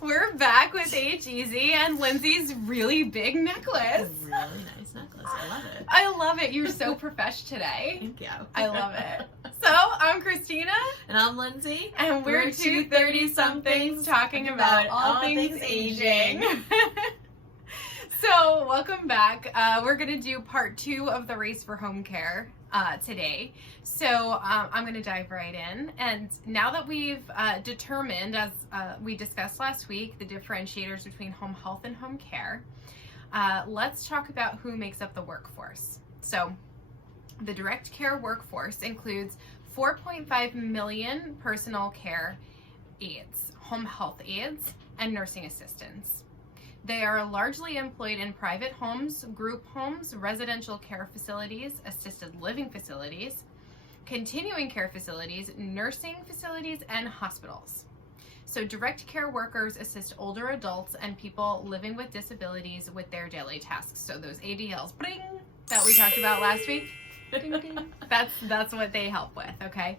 We're back with Easy and Lindsay's really big necklace. Really nice necklace. I love it. I love it. You're so profesh today. Thank you. I love it. So, I'm Christina. And I'm Lindsay. And we're two 30-somethings talking about all things aging. So, welcome back. We're going to do part 2 of the Race for Home Care today. So, I'm going to dive right in. And now that we've determined, as we discussed last week, the differentiators between home health and home care, let's talk about who makes up the workforce. So, the direct care workforce includes 4.5 million personal care aides, home health aides, and nursing assistants. They are largely employed in private homes, group homes, residential care facilities, assisted living facilities, continuing care facilities, nursing facilities, and hospitals. So direct care workers assist older adults and people living with disabilities with their daily tasks. So those ADLs, bring, that we talked about last week, that's what they help with, okay?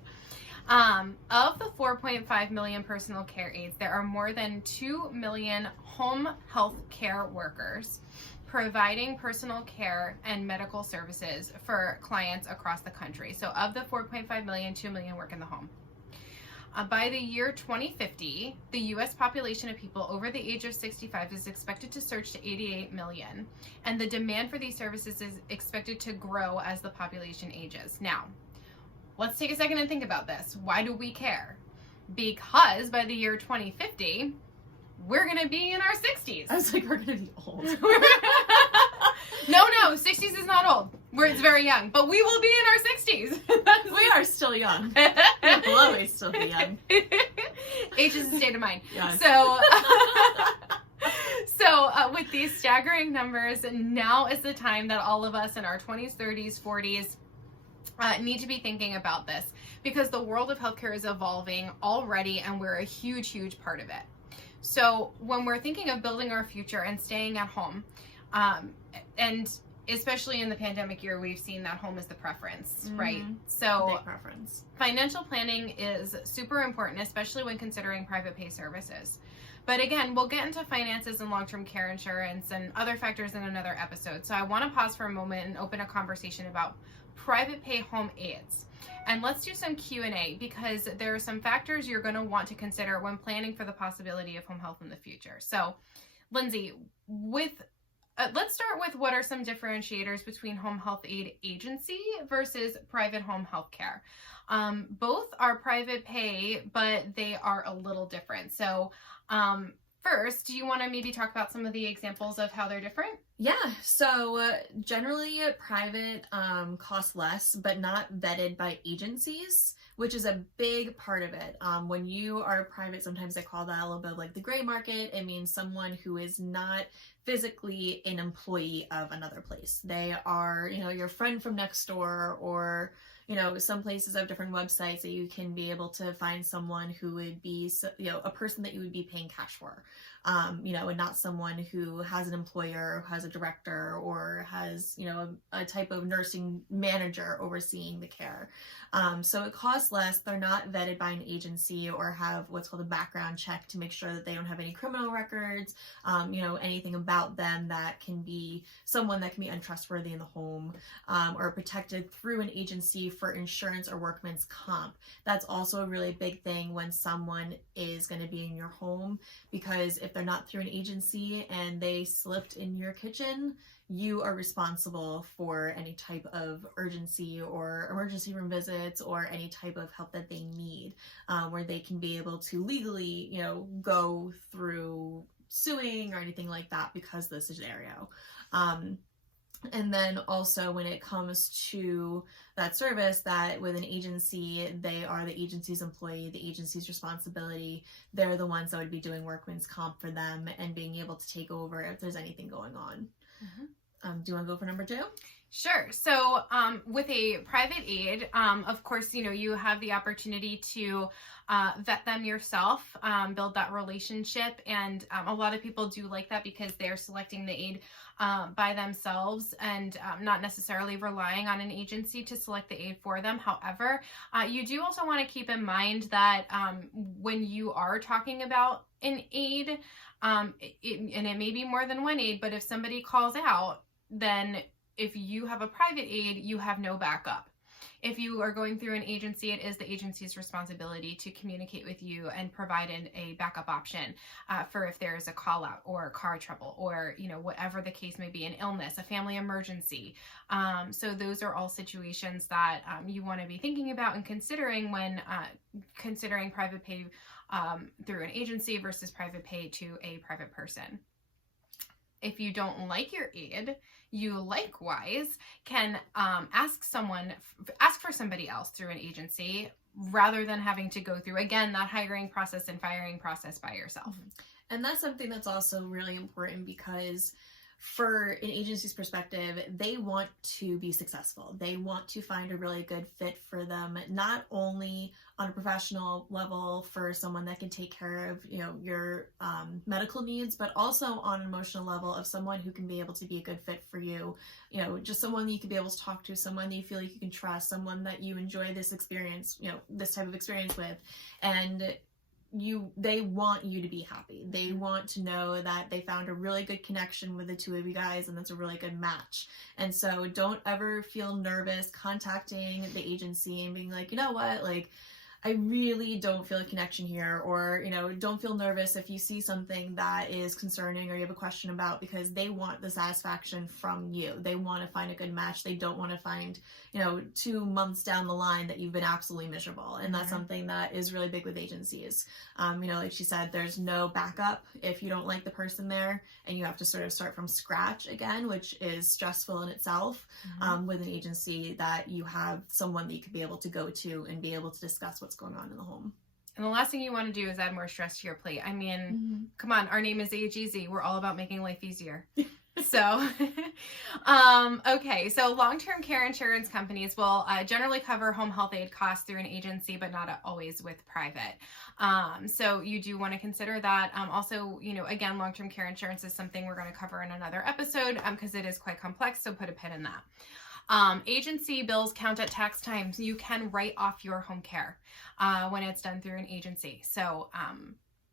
Of the 4.5 million personal care aides, there are more than 2 million home health care workers providing personal care and medical services for clients across the country. So of the 4.5 million, 2 million work in the home. By the year 2050, the U.S. population of people over the age of 65 is expected to surge to 88 million, and the demand for these services is expected to grow as the population ages. Now, let's take a second and think about this. Why do we care? Because by the year 2050, we're going to be in our 60s. I was like, we're going to be old. No, 60s is not old. It's very young, but we will be in our 60s. We are still young. We'll always still be young. Age is a state of mind. Yes. So with these staggering numbers, now is the time that all of us in our 20s, 30s, 40s need to be thinking about this, because the world of healthcare is evolving already, and we're a huge, huge part of it. So when we're thinking of building our future and staying at home, and especially in the pandemic year, we've seen that home is the preference, right? So big preference. Financial planning is super important, especially when considering private pay services. But again, we'll get into finances and long-term care insurance and other factors in another episode. So I want to pause for a moment and open a conversation about private pay home aides. And let's do some Q&A, because there are some factors you're going to want to consider when planning for the possibility of home health in the future. So, Lindsay, let's start with what are some differentiators between home health aid agency versus private home health care. Both are private pay, but they are a little different. So, first, do you want to maybe talk about some of the examples of how they're different? Yeah, so generally private costs less, but not vetted by agencies, which is a big part of it. When you are private, sometimes they call that a little bit of like the gray market. It means someone who is not physically an employee of another place. They are, your friend from next door, or some places have different websites that you can be able to find someone who would be, a person that you would be paying cash for, and not someone who has an employer, who has a director, or has, a type of nursing manager overseeing the care. So it costs less. They're not vetted by an agency or have what's called a background check to make sure that they don't have any criminal records, anything about them that can be someone that can be untrustworthy in the home, or protected through an agency for insurance or workman's comp. That's also a really big thing when someone is going to be in your home, because if they're not through an agency and they slipped in your kitchen, you are responsible for any type of urgency or emergency room visits or any type of help that they need, where they can be able to legally, go through suing or anything like that, because this is scenario. And then also when it comes to that service, that with an agency, they are the agency's employee, the agency's responsibility. They're the ones that would be doing workman's comp for them and being able to take over if there's anything going on. Do you want to go for number 2? Sure. So with a private aid, of course, you have the opportunity to vet them yourself, build that relationship. And a lot of people do like that because they're selecting the aid by themselves and not necessarily relying on an agency to select the aide for them. However, you do also want to keep in mind that when you are talking about an aide, and it may be more than one aide, but if somebody calls out, then if you have a private aide, you have no backup. If you are going through an agency, it is the agency's responsibility to communicate with you and provide a backup option for if there is a call out or car trouble or, whatever the case may be, an illness, a family emergency. So those are all situations that you want to be thinking about and considering when considering private pay through an agency versus private pay to a private person. If you don't like your aide, you likewise can ask for somebody else through an agency rather than having to go through, again, that hiring process and firing process by yourself. And that's something that's also really important because for an agency's perspective, they want to be successful. They want to find a really good fit for them, not only on a professional level for someone that can take care of, your medical needs, but also on an emotional level of someone who can be able to be a good fit for you. Just someone that you can be able to talk to, someone that you feel like you can trust, someone that you enjoy this experience, this type of experience with. And they want you to be happy. They want to know that they found a really good connection with the two of you guys and that's a really good match. And so don't ever feel nervous contacting the agency and being like, you know what, like, I really don't feel a connection here, or, don't feel nervous if you see something that is concerning or you have a question about, because they want the satisfaction from you. They want to find a good match. They don't want to find, 2 months down the line that you've been absolutely miserable. And that's something that is really big with agencies. Like she said, there's no backup if you don't like the person there and you have to sort of start from scratch again, which is stressful in itself. With an agency, that you have someone that you could be able to go to and be able to discuss what's going on in the home. And the last thing you want to do is add more stress to your plate. I mean, come on, our name is AGZ. We're all about making life easier. So, okay. So long-term care insurance companies will generally cover home health aid costs through an agency, but not always with private. So you do want to consider that. Also, again, long-term care insurance is something we're going to cover in another episode because it is quite complex. So put a pin in that. Agency bills count at tax time. You can write off your home care when it's done through an agency. So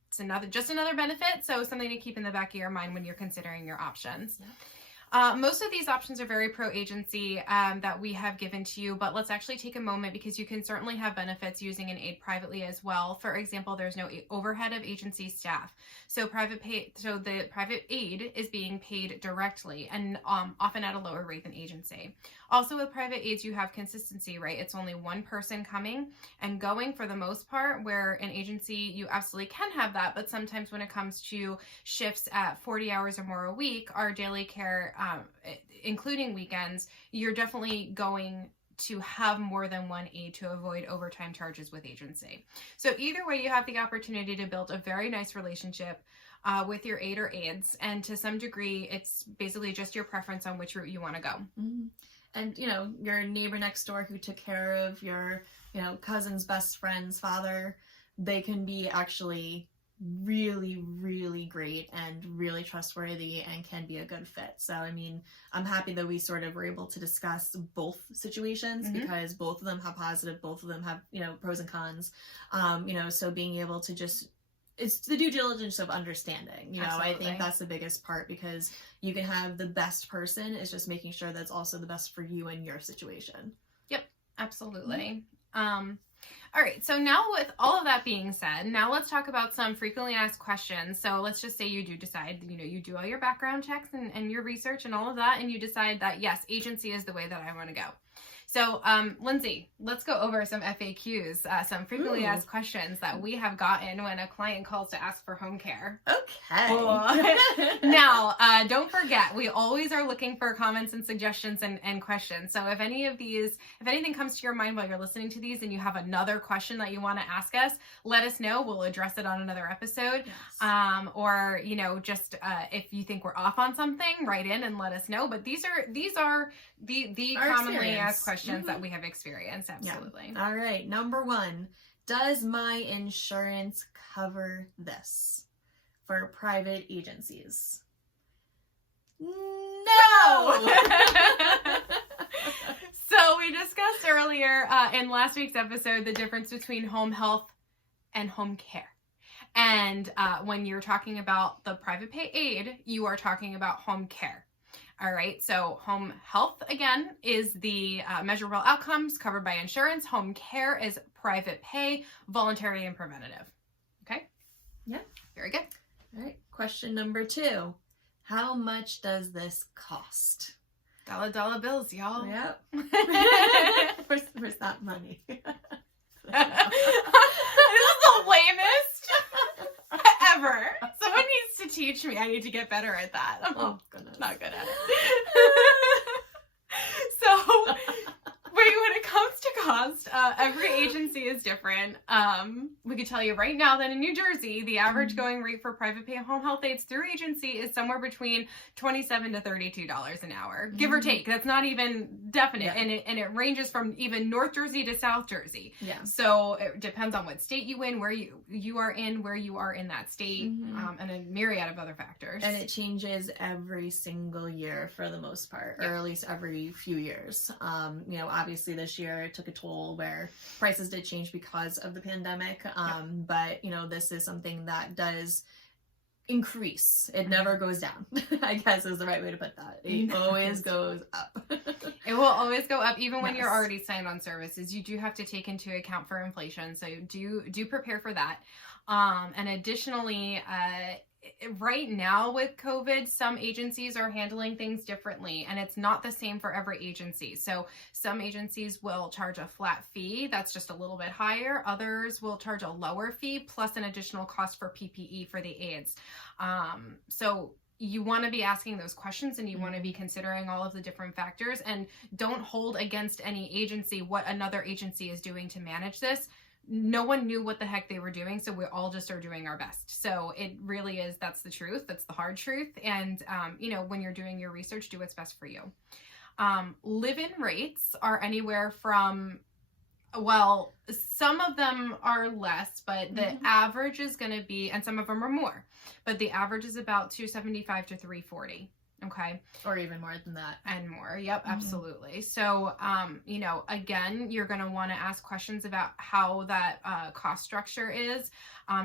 it's another benefit. So something to keep in the back of your mind when you're considering your options. Yeah. Most of these options are very pro-agency that we have given to you, but let's actually take a moment because you can certainly have benefits using an aide privately as well. For example, there's no overhead of agency staff. So the private aide is being paid directly and often at a lower rate than agency. Also with private aides, you have consistency, right? It's only one person coming and going for the most part, where an agency, you absolutely can have that. But sometimes when it comes to shifts at 40 hours or more a week, our daily care, including weekends, you're definitely going to have more than one aide to avoid overtime charges with agency. So either way, you have the opportunity to build a very nice relationship with your aide or aides. And to some degree, it's basically just your preference on which route you want to go. Mm-hmm. And, your neighbor next door who took care of your, cousin's best friend's father, they can be actually really, really great and really trustworthy and can be a good fit. So, I'm happy that we sort of were able to discuss both situations because both of them have positive, both of them have, pros and cons. So being able to just, it's the due diligence of understanding, Absolutely. I think that's the biggest part, because you can have the best person. It's just making sure that's also the best for you and your situation. Yep, absolutely. All right, so now with all of that being said, now let's talk about some frequently asked questions. So let's just say you do decide, you do all your background checks and your research and all of that, and you decide that, yes, agency is the way that I want to go. So, Lindsay, let's go over some FAQs, some frequently asked questions that we have gotten when a client calls to ask for home care. Okay. Now, don't forget, we always are looking for comments and suggestions and questions. So if anything comes to your mind while you're listening to these and you have another question that you want to ask us, let us know. We'll address it on another episode. Yes. Or, just if you think we're off on something, write in and let us know. But these are the commonly asked questions that we have experienced. Absolutely. Yeah. All right. Number 1, does my insurance cover this for private agencies? No! So we discussed earlier in last week's episode the difference between home health and home care. And when you're talking about the private pay aide, you are talking about home care. All right, so home health, again, is the measurable outcomes covered by insurance. Home care is private pay, voluntary, and preventative. Okay? Yeah. Very good. All right, question number 2. How much does this cost? Dollar bills, y'all. Yep. Where's that money? This is the lamest ever. Someone needs to teach me. I need to get better at that. Oh, goodness. Not good at it. So, when it comes to cost, every agency is different. We could tell you right now that in New Jersey, the average going rate for private pay home health aides through agency is somewhere between $27 to $32 an hour, give or take. That's not even definite, Yeah. and it ranges from even North Jersey to South Jersey. Yeah. So it depends on what state you in, where you are in that state, and a myriad of other factors. And it changes every single year for the most part, or at least every few years. Obviously this year it took a toll where prices did change because of the pandemic. But this is something that does increase. It never goes down, I guess is the right way to put that. It always goes up. It will always go up, even when Yes. you're already signed on services. You do have to take into account for inflation, so do prepare for that. And additionally, right now with COVID, some agencies are handling things differently, and it's not the same for every agency. So some agencies will charge a flat fee that's just a little bit higher. Others will charge a lower fee plus an additional cost for PPE for the aides. So you want to be asking those questions, and you want to be considering all of the different factors, and don't hold against any agency what another agency is doing to manage this. No one knew what the heck they were doing, so we all just are doing our best. So it really is, that's the truth. That's the hard truth. And, when you're doing your research, do what's best for you. Live-in rates are anywhere from, well, some of them are less, but the average is going to be, and some of them are more, but the average is about $275 to $340. Okay. Or even more than that. And more. Yep, absolutely. So, again, you're going to want to ask questions about how that cost structure is.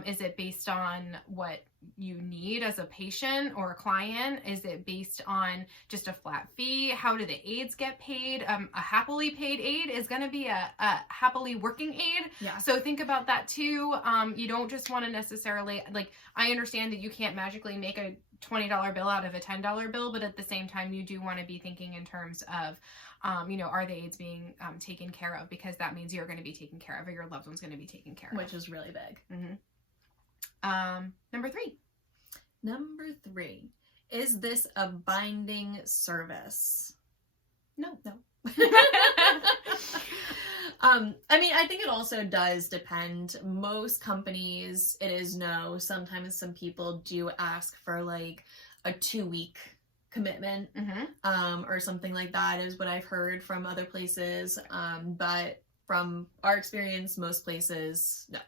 Is it based on what you need as a patient or a client? Is it based on just a flat fee? How do the aides get paid? A happily paid aide is going to be a happily working aide. Yeah. So think about that too. You don't just want to necessarily, I understand that you can't magically make a $20 bill out of a $10 bill, but at the same time, you do want to be thinking in terms of, are the aides being taken care of? Because that means you're going to be taken care of, or your loved one's going to be taken care of. Which is really big. Number 3. Number 3. Is this a binding service? No. I think it also does depend. Most companies, it is no. Sometimes some people do ask for a 2-week commitment, or something like that is what I've heard from other places. But from our experience, most places, no.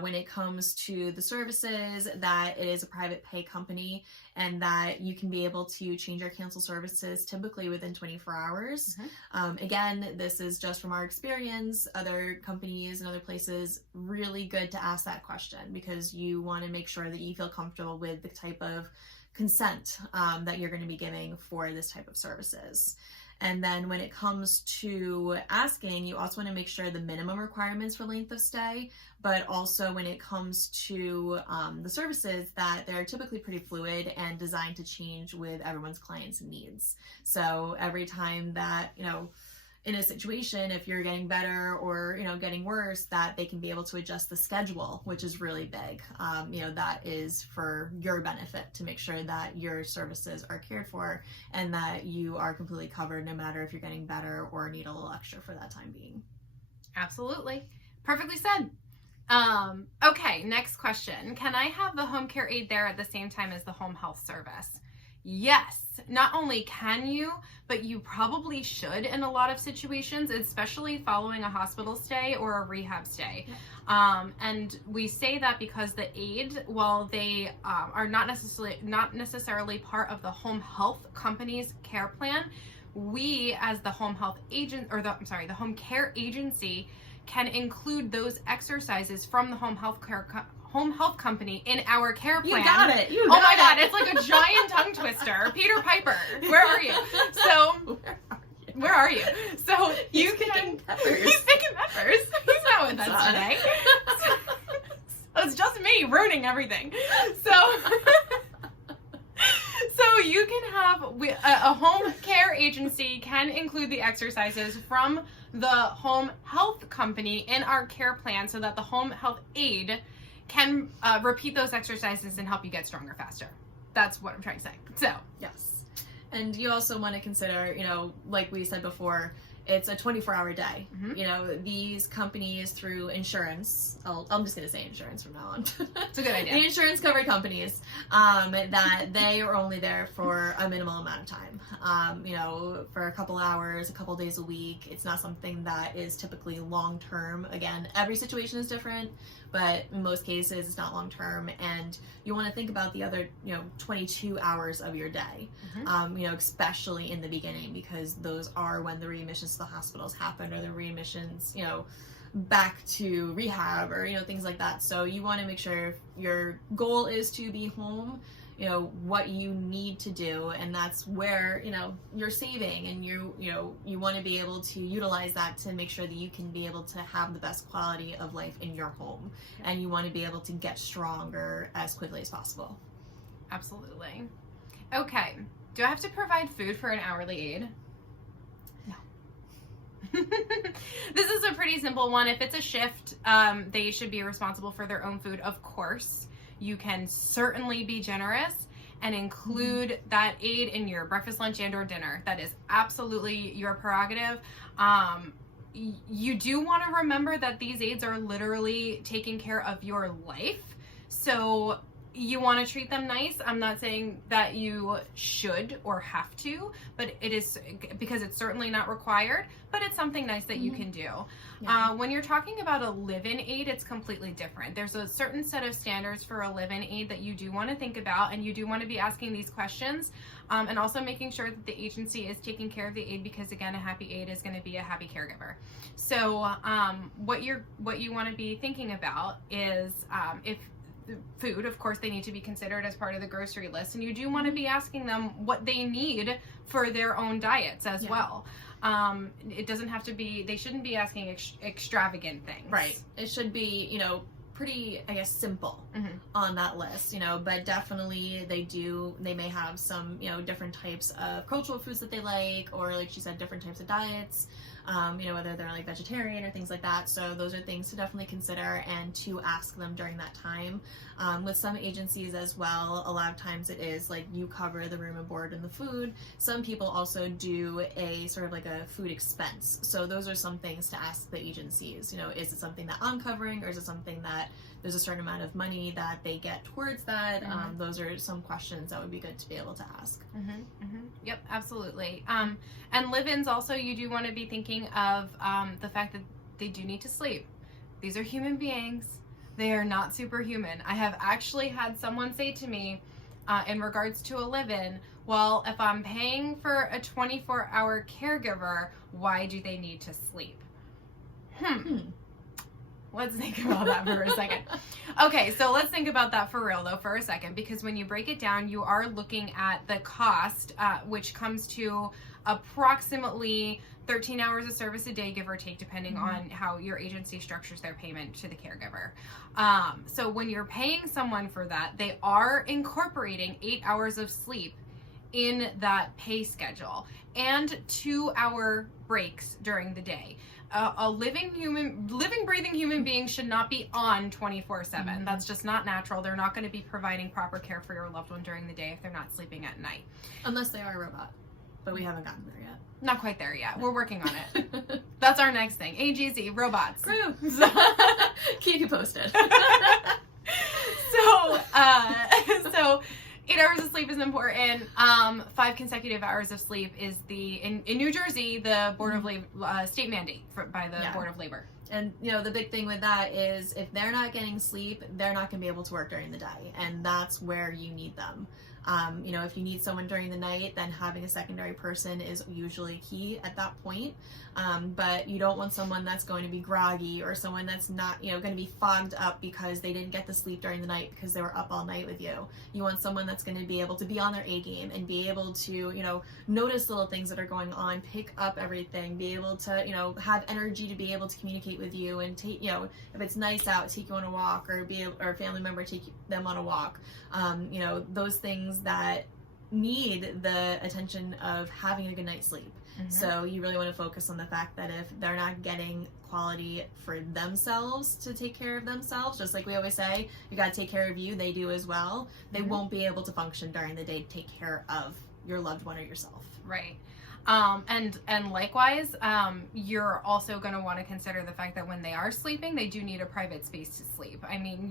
When it comes to the services, that it is a private pay company and that you can be able to change or cancel services typically within 24 hours. Again, this is just from our experience. Other companies and other places, really good to ask that question, because you want to make sure that you feel comfortable with the type of consent that you're going to be giving for this type of services. And then when it comes to asking, you also want to make sure the minimum requirements for length of stay, but also when it comes to the services, that they're typically pretty fluid and designed to change with everyone's clients' needs. So every time that, in a situation, if you're getting better or, getting worse, that they can be able to adjust the schedule, which is really big. That is for your benefit, to make sure that your services are cared for and that you are completely covered, no matter if you're getting better or need a little extra for that time being. Absolutely. Perfectly said. Okay, next question. Can I have the home care aide there at the same time as the home health service? Yes, not only can you, but you probably should in a lot of situations, especially following a hospital stay or a rehab stay. Yeah. And we say that because the aide, while they are not necessarily part of the home health company's care plan, we as the home health agent, or the home care agency, can include those exercises from the home health company in our care plan. You got it. Oh my God, it's like a giant tongue twister. Peter Piper, where are you? So, where are you? So you can. Peppers. He's picking peppers. He's not with us today. So it's just me ruining everything. So you can have a home care agency can include the exercises from the home health company in our care plan, so that the home health aide can repeat those exercises and help you get stronger faster. That's what I'm trying to say. So yes, and you also want to consider, like we said before, it's a 24-hour day. Mm-hmm. These companies through insurance, I'm just going to say insurance from now on. It's a good idea. The insurance covered companies, that they are only there for a minimal amount of time. For a couple hours, a couple days a week. It's not something that is typically long-term. Again, every situation is different, but in most cases it's not long-term, and you want to think about the other, 22 hours of your day, Mm-hmm. Especially in the beginning, because those are when the readmissions to the hospitals happen, or the readmissions, back to rehab, or, things like that. So you want to make sure if your goal is to be home, what you need to do, and that's where, you're saving, and you want to be able to utilize that to make sure that you can be able to have the best quality of life in your home, and you want to be able to get stronger as quickly as possible. Absolutely. Okay. Do I have to provide food for an hourly aide? No. This is a pretty simple one. If it's a shift, they should be responsible for their own food, of course. You can certainly be generous and include that aide in your breakfast, lunch, and or dinner. That is absolutely your prerogative. You do want to remember that these aides are literally taking care of your life. So you want to treat them nice. I'm not saying that you should or have to, but it is, because it's certainly not required, but it's something nice that you can do. Yeah. When you're talking about a live-in aide, it's completely different. There's a certain set of standards for a live-in aide that you do want to think about, and you do want to be asking these questions, and also making sure that the agency is taking care of the aide, because again, a happy aide is going to be a happy caregiver. So what you want to be thinking about is if food, of course, they need to be considered as part of the grocery list, and you do want to be asking them what they need for their own diets as well. It doesn't have to be, they shouldn't be asking extravagant things. Right. It should be, pretty, I guess, simple on that list, but definitely they may have some, different types of cultural foods that they like, or like she said, different types of diets, whether they're like vegetarian or things like that. So those are things to definitely consider and to ask them during that time. With some agencies as well, a lot of times it is like you cover the room and board and the food. Some people also do a sort of like a food expense. So those are some things to ask the agencies. Is it something that I'm covering, or is it something that there's a certain amount of money that they get towards that? Those are some questions that would be good to be able to ask. Yep, absolutely. And live-ins also, you do want to be thinking of the fact that they do need to sleep. These are human beings. They are not superhuman. I have actually had someone say to me in regards to a live-in, well, if I'm paying for a 24-hour caregiver, why do they need to sleep? Let's think about that for a second. Okay, so let's think about that for real, though, for a second, because when you break it down, you are looking at the cost, which comes to approximately 13 hours of service a day, give or take, depending on how your agency structures their payment to the caregiver. So when you're paying someone for that, they are incorporating 8 hours of sleep in that pay schedule and 2-hour breaks during the day. A living, breathing human being should not be on 24/7. That's just not natural. They're not going to be providing proper care for your loved one during the day if they're not sleeping at night. Unless they are a robot, but we haven't gotten there yet. Not quite there yet. We're working on it. That's our next thing. AGZ, robots. True. Keep you posted. So 8 hours of sleep is important. 5 consecutive hours of sleep is in New Jersey, the Board of Labor, state mandate by the Board of Labor. And, the big thing with that is if they're not getting sleep, they're not going to be able to work during the day. And that's where you need them. If you need someone during the night, then having a secondary person is usually key at that point. But you don't want someone that's going to be groggy or someone that's not, going to be fogged up because they didn't get the sleep during the night because they were up all night with you. You want someone that's going to be able to be on their A game and be able to, notice little things that are going on, pick up everything, be able to, have energy to be able to communicate with you and take, if it's nice out, take you on a walk or or a family member take them on a walk. Those things that need the attention of having a good night's sleep. So you really want to focus on the fact that if they're not getting quality for themselves to take care of themselves, just like we always say, you got to take care of you, they do as well. They won't be able to function during the day to take care of your loved one or yourself. Right. And likewise, you're also going to want to consider the fact that when they are sleeping, they do need a private space to sleep. I mean,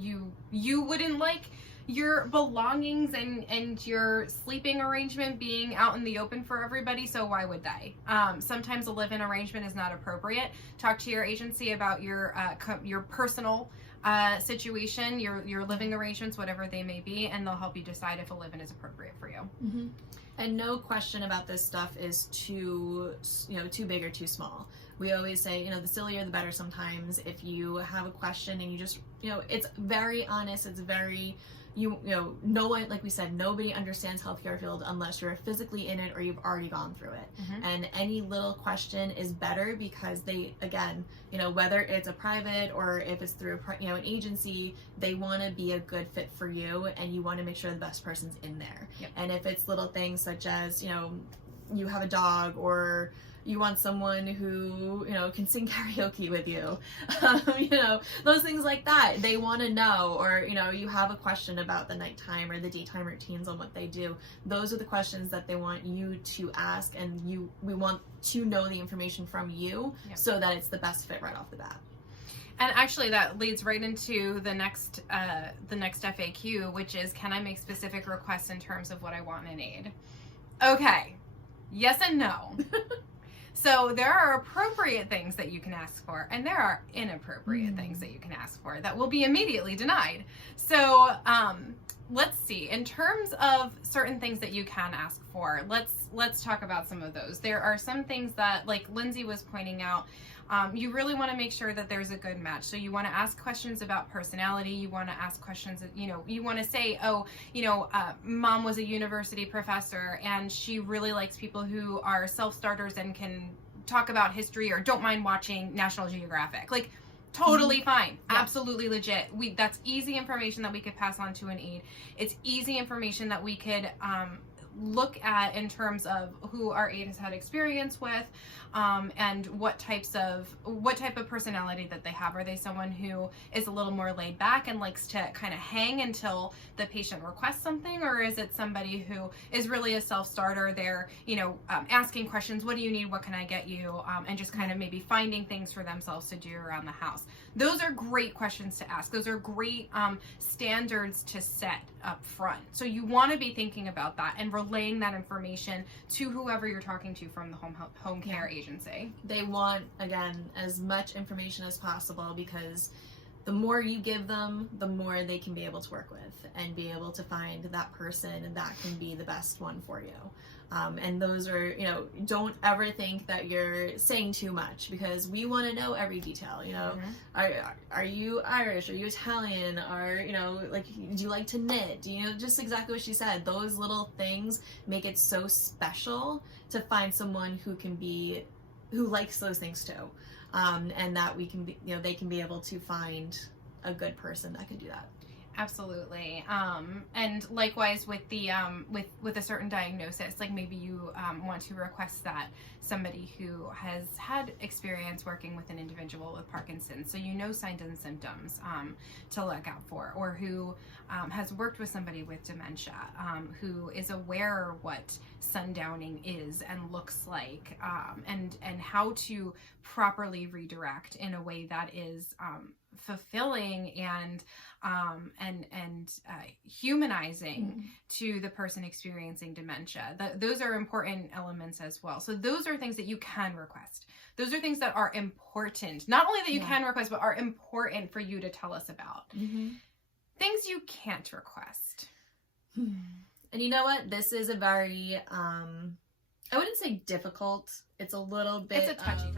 you wouldn't like your belongings and your sleeping arrangement being out in the open for everybody, so why would they? Sometimes a live-in arrangement is not appropriate. Talk to your agency about your personal situation, your living arrangements, whatever they may be, and they'll help you decide if a live-in is appropriate for you. And no question about this stuff is too big or too small. We always say, the sillier the better sometimes. If you have a question and you just, it's very honest, it's very, no one, like we said, nobody understands healthcare field unless you're physically in it or you've already gone through it. And any little question is better because they, again, whether it's a private or if it's through an agency, they want to be a good fit for you and you want to make sure the best person's in there. And if it's little things such as, you have a dog or you want someone who, can sing karaoke with you, those things like that, they want to know, or, you have a question about the nighttime or the daytime routines on what they do. Those are the questions that they want you to ask, and we want to know the information from you so that it's the best fit right off the bat. And actually that leads right into the next FAQ, which is, can I make specific requests in terms of what I want in aid? Okay. Yes and no. So there are appropriate things that you can ask for, and there are inappropriate things that you can ask for that will be immediately denied. So let's see. In terms of certain things that you can ask for, let's talk about some of those. There are some things that, like Lindsay was pointing out, you really want to make sure that there's a good match. So you want to ask questions about personality. You want to ask questions, you want to say, mom was a university professor and she really likes people who are self-starters and can talk about history or don't mind watching National Geographic. Like, totally fine. Yeah. Absolutely legit. That's easy information that we could pass on to an aide. It's easy information that we could look at in terms of who our aide has had experience with, and what type of personality that they have. Are they someone who is a little more laid back and likes to kind of hang until the patient requests something, or is it somebody who is really a self-starter? They're asking questions, what do you need, what can I get you, and just kind of maybe finding things for themselves to do around the house. Those are great questions to ask. Those are great standards to set up front. So you want to be thinking about that and relaying that information to whoever you're talking to from the home care agency. They want, again, as much information as possible, because the more you give them, the more they can be able to work with and be able to find that person that can be the best one for you. And those are, don't ever think that you're saying too much, because we want to know every detail. Are you Irish? Are you Italian? Do you like to knit? Just exactly what she said. Those little things make it so special to find someone who likes those things too. And that we can be, they can be able to find a good person that can do that. Absolutely. And likewise with the with a certain diagnosis, like maybe you want to request that somebody who has had experience working with an individual with Parkinson's, so signs and symptoms to look out for, or who has worked with somebody with dementia, who is aware what sundowning is and looks like, and how to properly redirect in a way that is fulfilling and humanizing to the person experiencing dementia. Those are important elements as well. So those are things that you can request. Those are things that are important. Not only that you can request, but are important for you to tell us about. Things you can't request. And you know what? This is a very, I wouldn't say difficult. It's a little bit... It's a touchy.